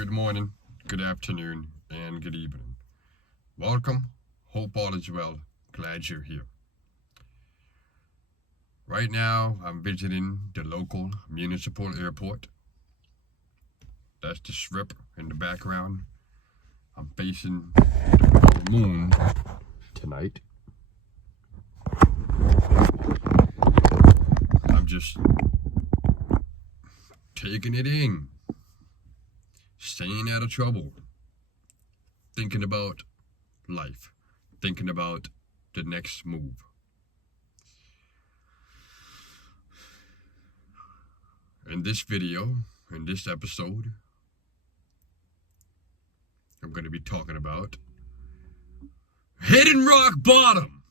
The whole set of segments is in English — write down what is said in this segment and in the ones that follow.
Good morning, good afternoon, and good evening. Welcome. Hope all is well. Glad you're here. Right now, I'm visiting the local municipal airport. That's the strip in the background. I'm facing the moon tonight. I'm just taking it in, staying out of trouble, thinking about life, thinking about the next move. In this video, in this episode, I'm going to be talking about hitting rock bottom.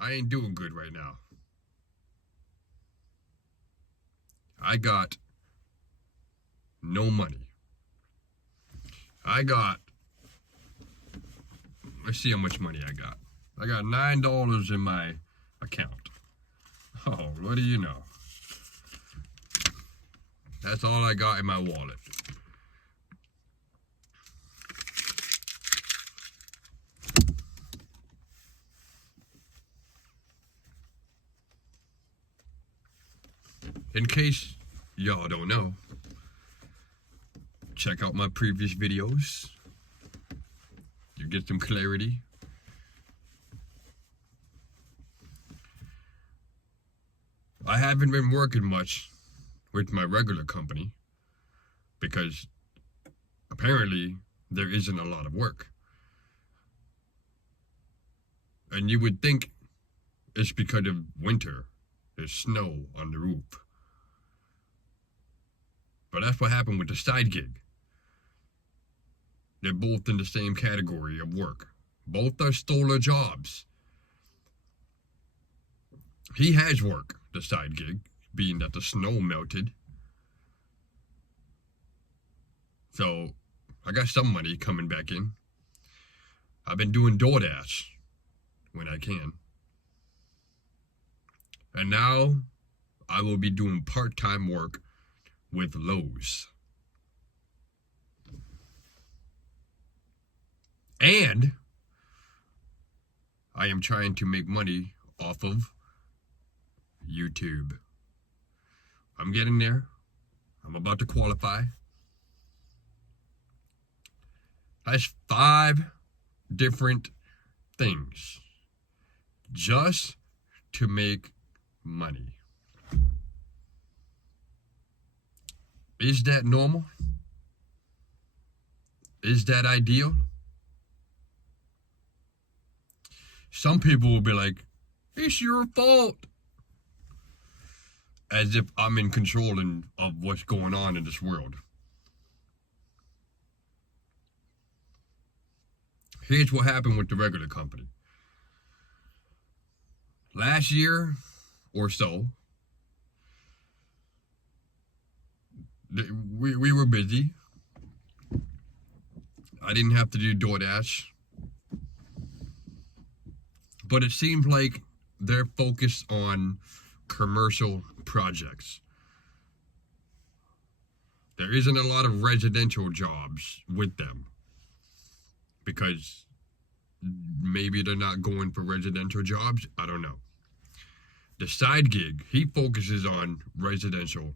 I ain't doing good right now. I got no money. Let's see how much money I got. I got $9 in my account. Oh, what do you know? That's all I got in my wallet. In case y'all don't know, check out my previous videos. You get some clarity. I haven't been working much with my regular company because apparently there isn't a lot of work. And you would think it's because of winter. There's snow on the roof. But that's what happened with the side gig. They're both in the same category of work. Both are stolar jobs. He has work, the side gig, being that the snow melted. So I got some money coming back in. I've been doing DoorDash when I can. And now I will be doing part-time work with Lowe's. And I am trying to make money off of YouTube. I'm getting there. I'm about to qualify. That's 5 different things just to make money. Is that normal? Is that ideal? Some people will be like, it's your fault. As if I'm in control of what's going on in this world. Here's what happened with the regular company. Last year or so, we were busy. I didn't have to do DoorDash. But it seems like they're focused on commercial projects. There isn't a lot of residential jobs with them because maybe they're not going for residential jobs. I don't know. The side gig, he focuses on residential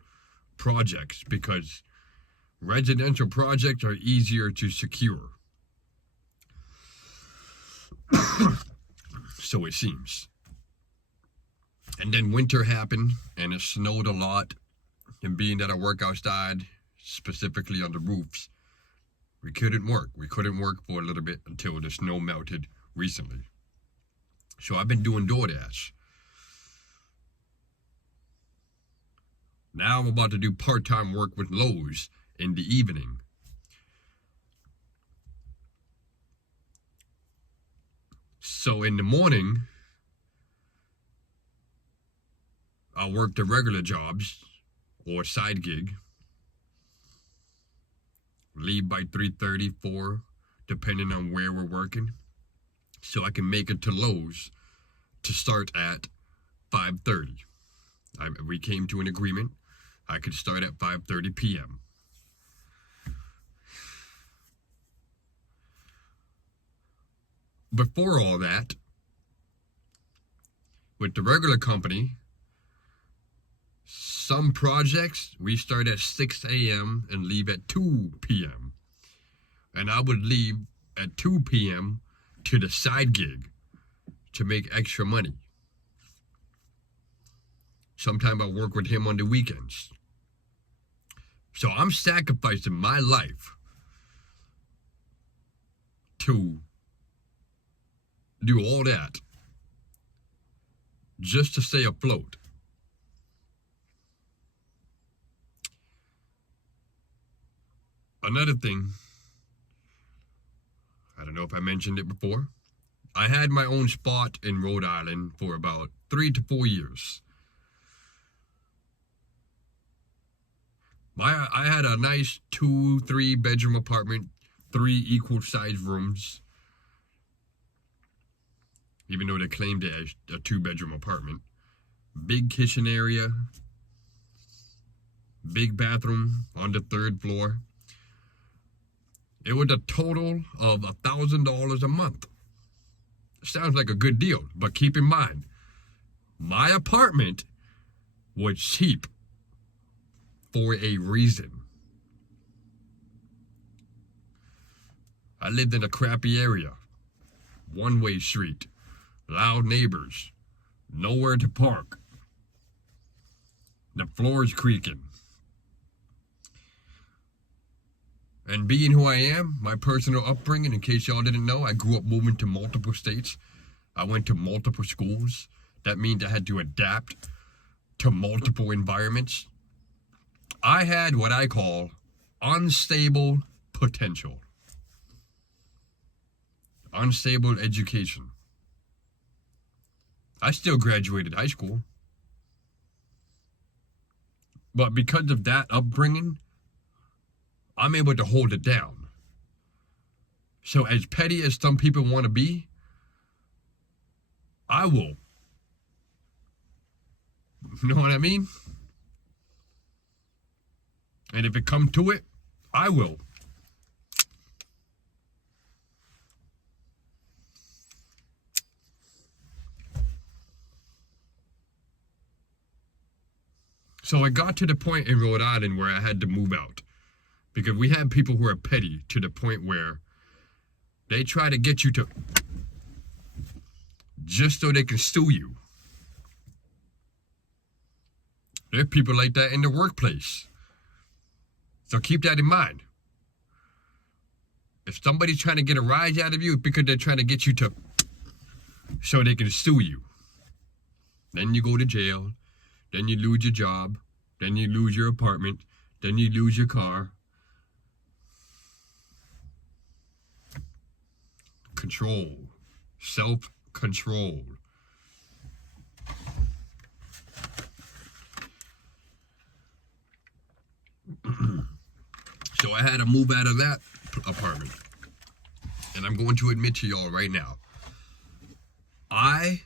projects because residential projects are easier to secure. So it seems. And then winter happened and it snowed a lot. And being that I work outside, specifically on the roofs, we couldn't work. We couldn't work for a little bit until the snow melted recently. So I've been doing DoorDash. Now I'm about to do part-time work with Lowe's in the evening. So in the morning, I'll work the regular jobs or side gig. Leave by 3:30, 4, depending on where we're working. So I can make it to Lowe's to start at 5:30. We came to an agreement. I could start at 5:30 p.m. Before all that, with the regular company, some projects we start at 6 a.m. and leave at 2 p.m. And I would leave at 2 p.m. to the side gig to make extra money. Sometimes I work with him on the weekends. So I'm sacrificing my life to do all that just to stay afloat. Another thing, I don't know if I mentioned it before, I had my own spot in Rhode Island for about 3 to 4 years. I had a nice 2-3 bedroom apartment, 3 equal sized rooms, even though they claimed it as a 2-bedroom apartment. Big kitchen area, big bathroom on the 3rd floor. It was a total of $1,000 a month. Sounds like a good deal, but keep in mind, my apartment was cheap for a reason. I lived in a crappy area, one-way street, loud neighbors, nowhere to park, the floor's creaking. And being who I am, my personal upbringing, in case y'all didn't know, I grew up moving to multiple states. I went to multiple schools. That means I had to adapt to multiple environments. I had what I call unstable potential. Unstable education. I still graduated high school. But because of that upbringing, I'm able to hold it down. So as petty as some people want to be, I will. You know what I mean? And if it comes to it, I will. So I got to the point in Rhode Island where I had to move out. Because we have people who are petty to the point where they try to get you to, just so they can sue you. There are people like that in the workplace. So keep that in mind. If somebody's trying to get a rise out of you, it's because they're trying to get you to, so they can sue you. Then you go to jail. Then you lose your job. Then you lose your apartment. Then you lose your car. Control. Self-control. So I had to move out of that apartment. And I'm going to admit to y'all right now, I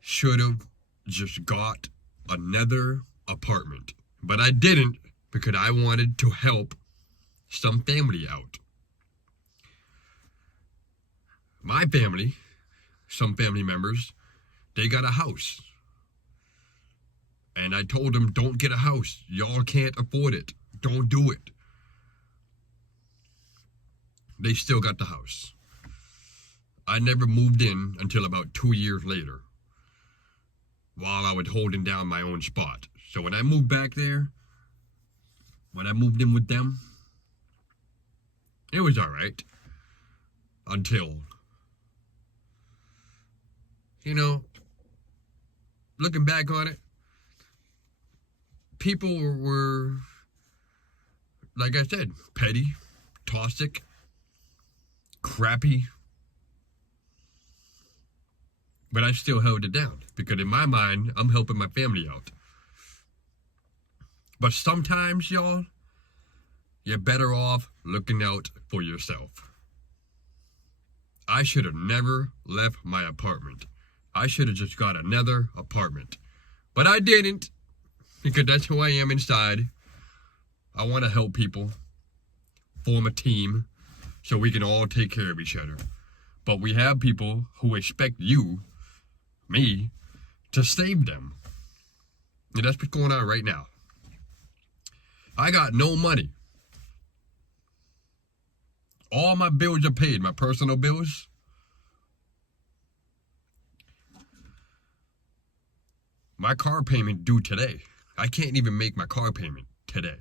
should have just got another apartment. But I didn't because I wanted to help some family out. My family, some family members, they got a house. And I told them, don't get a house. Y'all can't afford it. Don't do it. They still got the house. I never moved in until about 2 years later, while I was holding down my own spot. So when I moved back there, when I moved in with them, it was all right. Until, you know, looking back on it, people were, like I said, petty, toxic, crappy. But I still held it down because in my mind, I'm helping my family out. But sometimes, y'all, you're better off looking out for yourself. I should have never left my apartment. I should have just got another apartment. But I didn't. because that's who I am inside. I want to help people, form a team, so we can all take care of each other. But we have people who expect you, me, to save them. And that's what's going on right now. I got no money. All my bills are paid, my personal bills. My car payment due today. I can't even make my car payment today.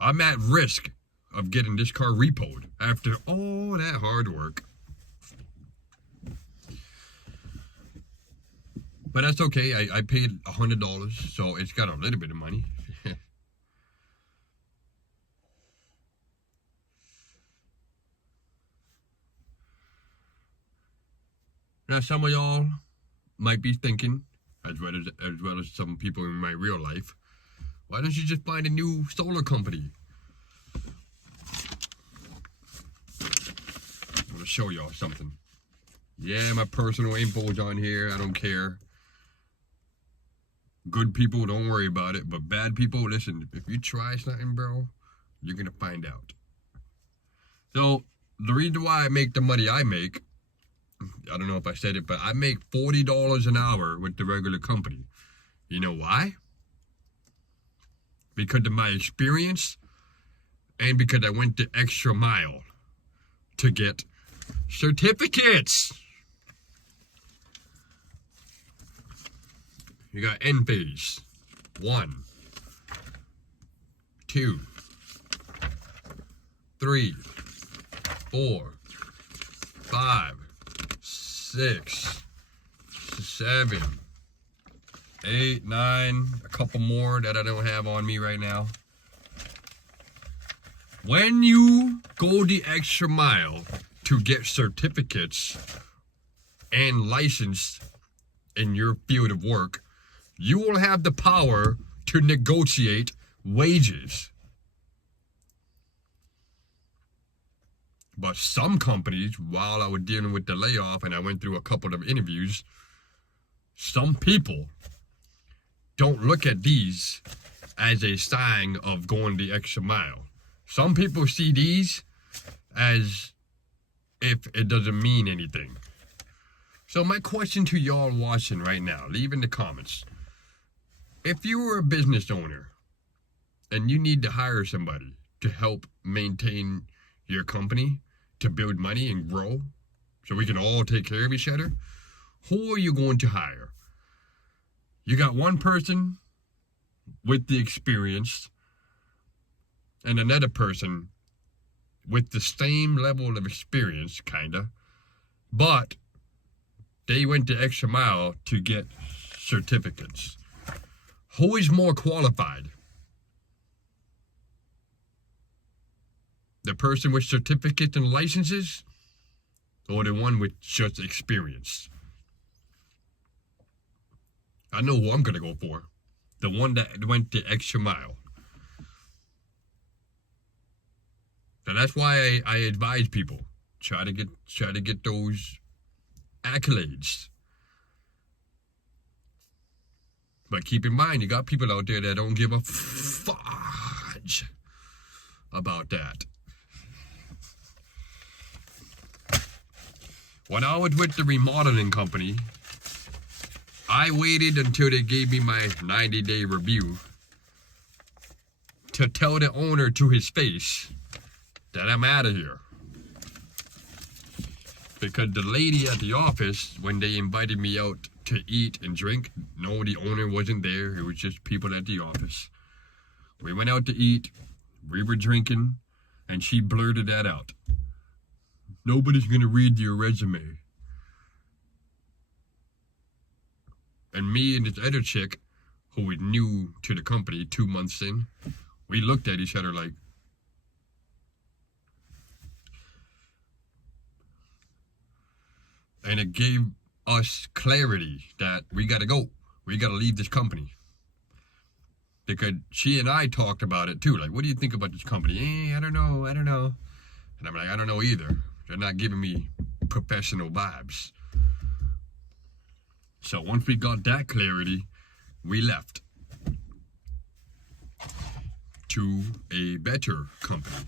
I'm at risk of getting this car repoed after all that hard work. But that's okay. I paid $100, so it's got a little bit of money. Now, some of y'all might be thinking, as well as some people in my real life, why don't you just find a new solar company? I'm gonna show y'all something. Yeah, my personal info's on here. I don't care. Good people, don't worry about it. But bad people, listen, if you try something, bro, you're gonna find out. So, the reason why I make the money I make, I don't know if I said it, but I make $40 an hour with the regular company. You know why? Because of my experience and because I went the extra mile to get certificates. You got N phase. 1, 2, 3, 4, 5, 6, 7, 8, 9, a couple more that I don't have on me right now. When you go the extra mile to get certificates and licensed in your field of work, you will have the power to negotiate wages. But some companies, while I was dealing with the layoff and I went through a couple of interviews, some people don't look at these as a sign of going the extra mile. Some people see these as if it doesn't mean anything. So my question to y'all watching right now, leave in the comments. If you were a business owner and you need to hire somebody to help maintain your company, to build money and grow, so we can all take care of each other, who are you going to hire? You got one person with the experience and another person with the same level of experience, kinda, but they went the extra mile to get certificates. Who is more qualified? The person with certificates and licenses, or the one with just experience? I know who I'm gonna go for. The one that went the extra mile. And that's why I advise people, try to get those accolades. But keep in mind, you got people out there that don't give a fudge about that. When I was with the remodeling company, I waited until they gave me my 90-day review to tell the owner to his face that I'm out of here. Because the lady at the office, when they invited me out to eat and drink, no, the owner wasn't there. It was just people at the office. We went out to eat, we were drinking, and she blurted that out. Nobody's gonna read your resume. And me and this other chick, who was new to the company 2 months in, we looked at each other like, and it gave us clarity that we gotta go. We gotta leave this company. Because she and I talked about it too. Like, what do you think about this company? I don't know. And I'm like, I don't know either. They're not giving me professional vibes. So once we got that clarity, we left to a better company.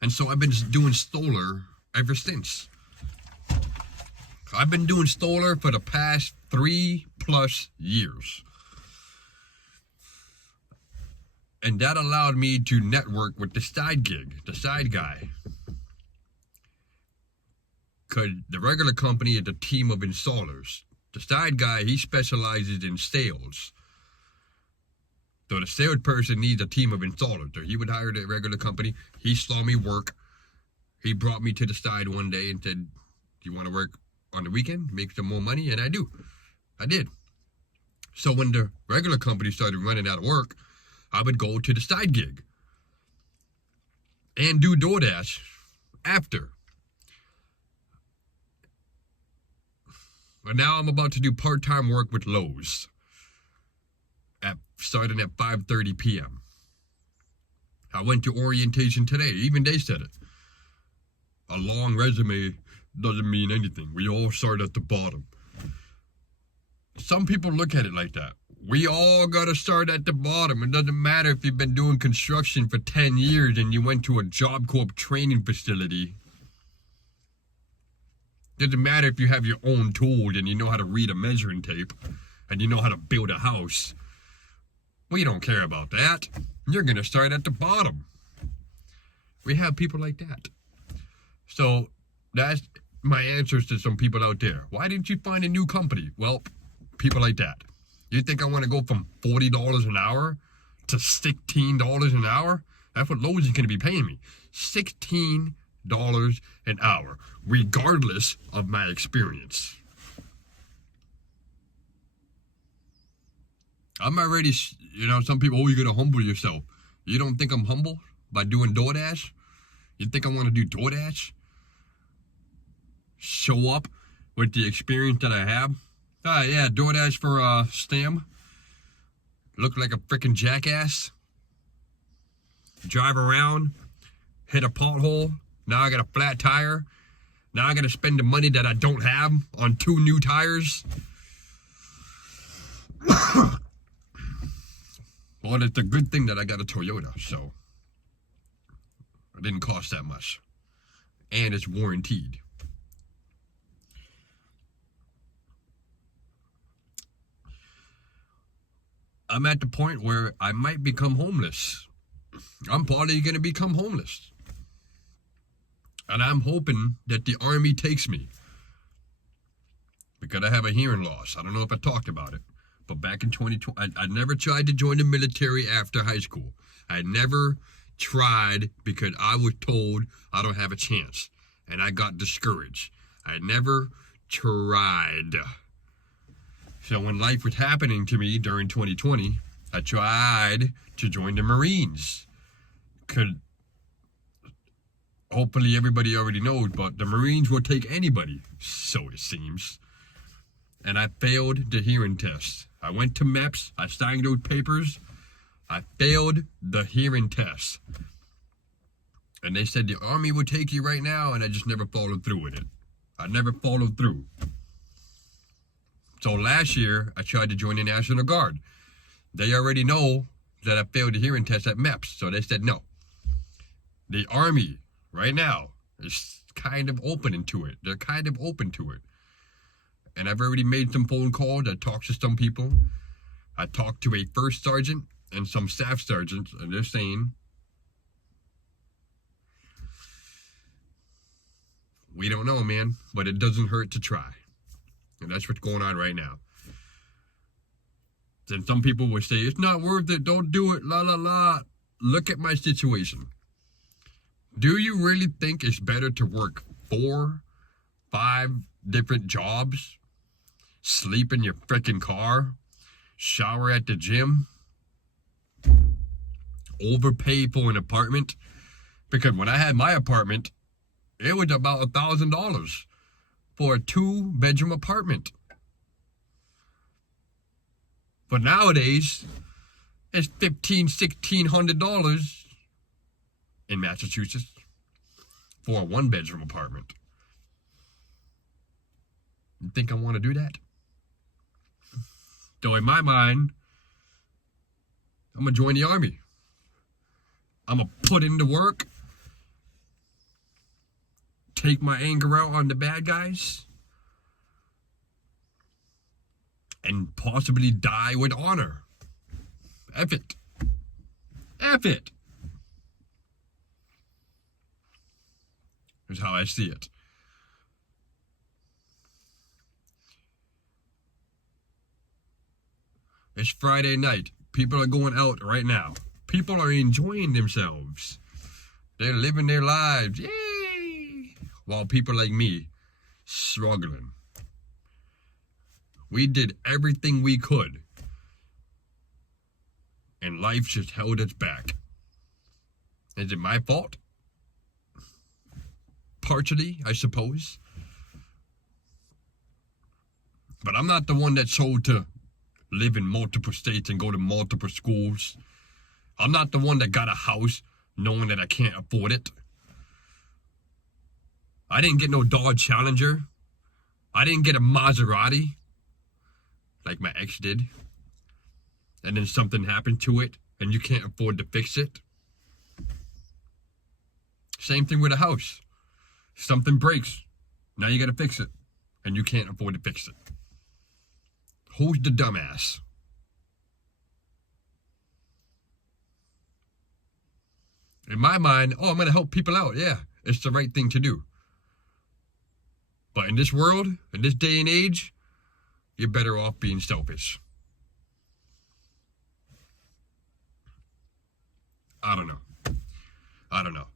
And so I've been doing solar ever since. I've been doing solar for the past 3+ years. And that allowed me to network with the side gig, the side guy. Because the regular company is a team of installers. The side guy, he specializes in sales. So the salesperson needs a team of installers. So he would hire the regular company. He saw me work. He brought me to the side one day and said, "Do you want to work on the weekend, make some more money?" And I do. I did. So when the regular company started running out of work, I would go to the side gig and do DoorDash after. But now I'm about to do part-time work with Lowe's, starting at 5:30 p.m. I went to orientation today. Even they said it. A long resume doesn't mean anything. We all start at the bottom. Some people look at it like that. We all got to start at the bottom. It doesn't matter if you've been doing construction for 10 years and you went to a Job Corp training facility. Doesn't matter if you have your own tools and you know how to read a measuring tape and you know how to build a house. We don't care about that. You're going to start at the bottom. We have people like that. So that's my answers to some people out there. Why didn't you find a new company? Well, people like that. You think I want to go from $40 an hour to $16 an hour? That's what Lowe's is going to be paying me. $16 an hour, regardless of my experience. I'm already, some people, you got to humble yourself. You don't think I'm humble by doing DoorDash? You think I want to do DoorDash? Show up with the experience that I have? Yeah, DoorDash for STEM. Look like a freaking jackass. Drive around, hit a pothole. Now I got a flat tire. Now I got to spend the money that I don't have on 2 new tires. Well, it's a good thing that I got a Toyota, so it didn't cost that much. And it's warranted. I'm at the point where I might become homeless. I'm probably going to become homeless. And I'm hoping that the Army takes me. Because I have a hearing loss. I don't know if I talked about it. But back in 2020, I never tried to join the military after high school. I never tried because I was told I don't have a chance. And I got discouraged. I never tried. So when life was happening to me during 2020, I tried to join the Marines. Hopefully everybody already knows, but the Marines will take anybody, so it seems. And I failed the hearing test. I went to MEPS, I signed those papers, I failed the hearing test. And they said the Army will take you right now, and I just never followed through with it. I never followed through. So last year, I tried to join the National Guard. They already know that I failed the hearing test at MEPS, so they said no. The Army, right now, is kind of open to it. They're kind of open to it. And I've already made some phone calls. I talked to some people. I talked to a first sergeant and some staff sergeants, and they're saying, we don't know, man, but it doesn't hurt to try. And that's what's going on right now. Then some people would say, it's not worth it, don't do it, la la la. Look at my situation. Do you really think it's better to work 4, 5 different jobs, sleep in your freaking car, shower at the gym, overpay for an apartment? Because when I had my apartment, it was about $1,000 for a 2-bedroom apartment. But nowadays, it's $1,500, $1,600 in Massachusetts. for a one-bedroom apartment. You think I want to do that? So in my mind, I'm going to join the army. I'm going to put into work, take my anger out on the bad guys, and possibly die with honor. F it. F it. That's how I see it. It's Friday night. People are going out right now. People are enjoying themselves. They're living their lives. Yay! While people like me struggling. We did everything we could. And life just held us back. Is it my fault? Partially, I suppose. But I'm not the one that's told to live in multiple states and go to multiple schools. I'm not the one that got a house knowing that I can't afford it. I didn't get no Dodge Challenger. I didn't get a Maserati like my ex did. And then something happened to it and you can't afford to fix it. Same thing with a house. Something breaks. Now you gotta fix it. And you can't afford to fix it. Who's the dumbass? In my mind, I'm going to help people out. Yeah, it's the right thing to do. But in this world, in this day and age, you're better off being selfish. I don't know.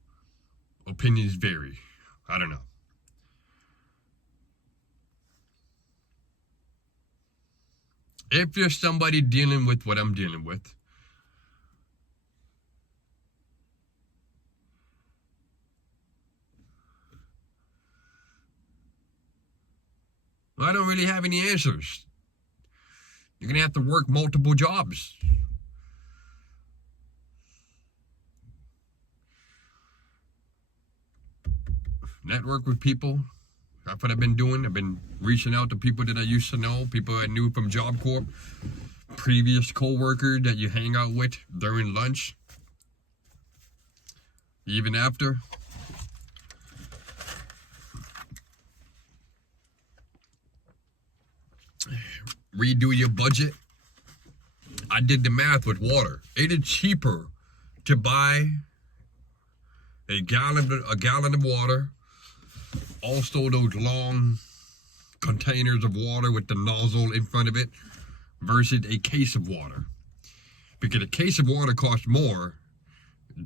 Opinions vary. I don't know. If you're somebody dealing with what I'm dealing with, I don't really have any answers. You're going to have to work multiple jobs. Network with people. That's what I've been doing. I've been reaching out to people that I used to know, people I knew from Job Corp, previous co-worker that you hang out with during lunch, even after. Redo your budget. I did the math with water. It is cheaper to buy a gallon of water. Also those long containers of water with the nozzle in front of it versus a case of water. Because a case of water costs more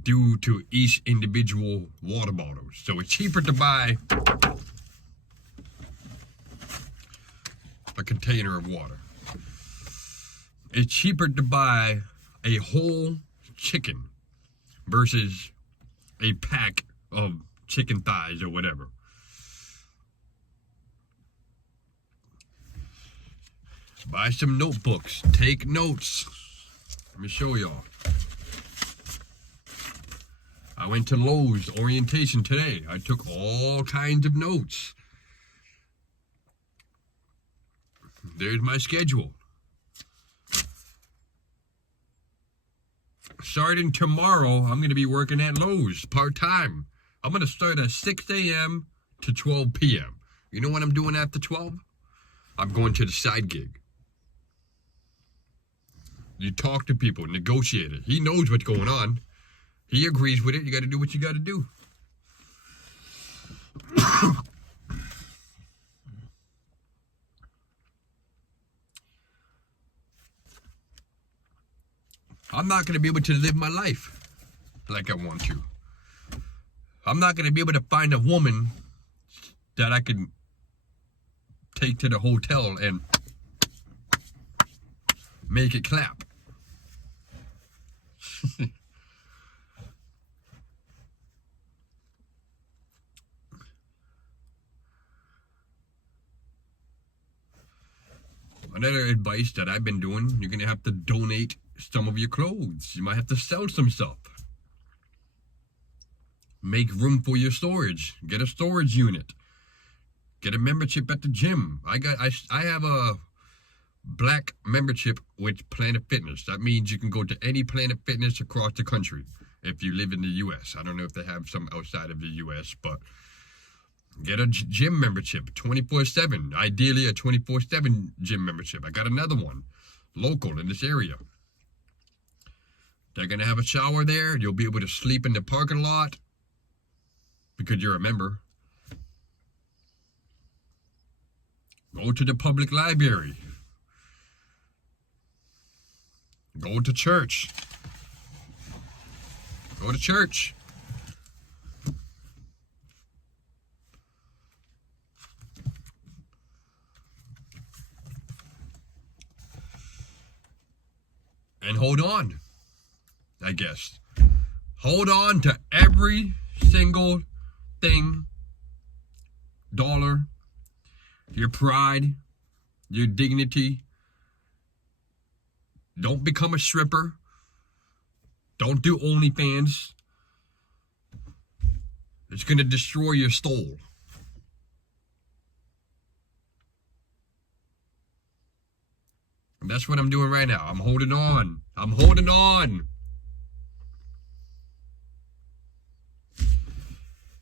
due to each individual water bottles. So it's cheaper to buy a container of water. It's cheaper to buy a whole chicken versus a pack of chicken thighs or whatever. Buy some notebooks. Take notes. Let me show y'all. I went to Lowe's orientation today. I took all kinds of notes. There's my schedule. Starting tomorrow, I'm going to be working at Lowe's part-time. I'm going to start at 6 a.m. to 12 p.m. You know what I'm doing after 12? I'm going to the side gig. You talk to people, negotiate it. He knows what's going on. He agrees with it. You got to do what you got to do. I'm not going to be able to live my life like I want to. I'm not going to be able to find a woman that I can take to the hotel and make it clap. Another advice that I've been doing, you're going to have to donate some of your clothes. You might have to sell some stuff. Make room for your storage. Get a storage unit. Get a membership at the gym. I have a black membership with Planet Fitness. That means you can go to any Planet Fitness across the country if you live in the U.S. I don't know if they have some outside of the U.S., but get a gym membership 24/7. Ideally, a 24/7 gym membership. I got another one local in this area. They're going to have a shower there. You'll be able to sleep in the parking lot because you're a member. Go to the public library. Go to church. Go to church. And hold on, I guess. Hold on to every single thing. Dollar, your pride, your dignity. Don't become a stripper. Don't do OnlyFans. It's going to destroy your soul. And that's what I'm doing right now. I'm holding on. I'm holding on.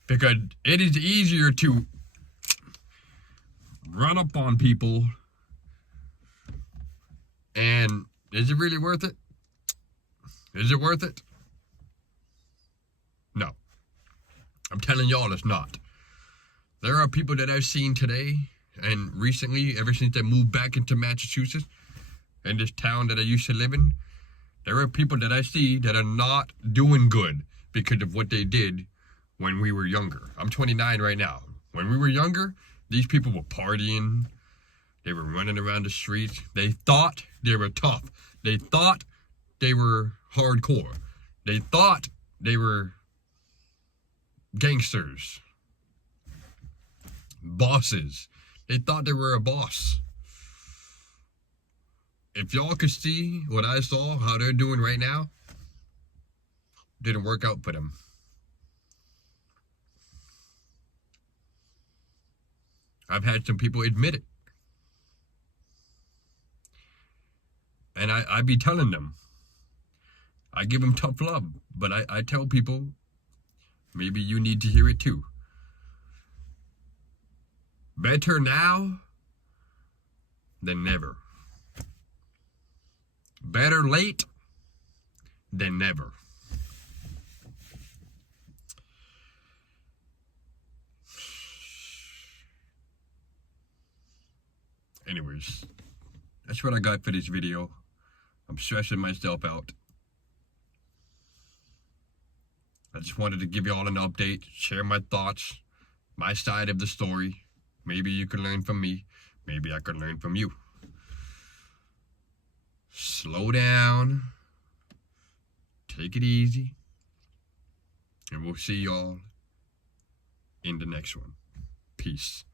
Because it is easier to run up on people. And is it really worth it? Is it worth it? No. I'm telling y'all it's not. There are people that I've seen today and recently, ever since I moved back into Massachusetts, in this town that I used to live in, there are people that I see that are not doing good because of what they did when we were younger. I'm 29 right now. When we were younger, these people were partying. They were running around the streets. They thought they were tough. They thought they were hardcore. They thought they were gangsters. Bosses. They thought they were a boss. If y'all could see what I saw, how they're doing right now, didn't work out for them. I've had some people admit it. And I be telling them. I give them tough love. But I tell people, maybe you need to hear it too. Better now than never. Better late than never. Anyways, that's what I got for this video. I'm stressing myself out. I just wanted to give you all an update, share my thoughts, my side of the story. Maybe you can learn from me. Maybe I can learn from you. Slow down. Take it easy. And we'll see y'all in the next one. Peace.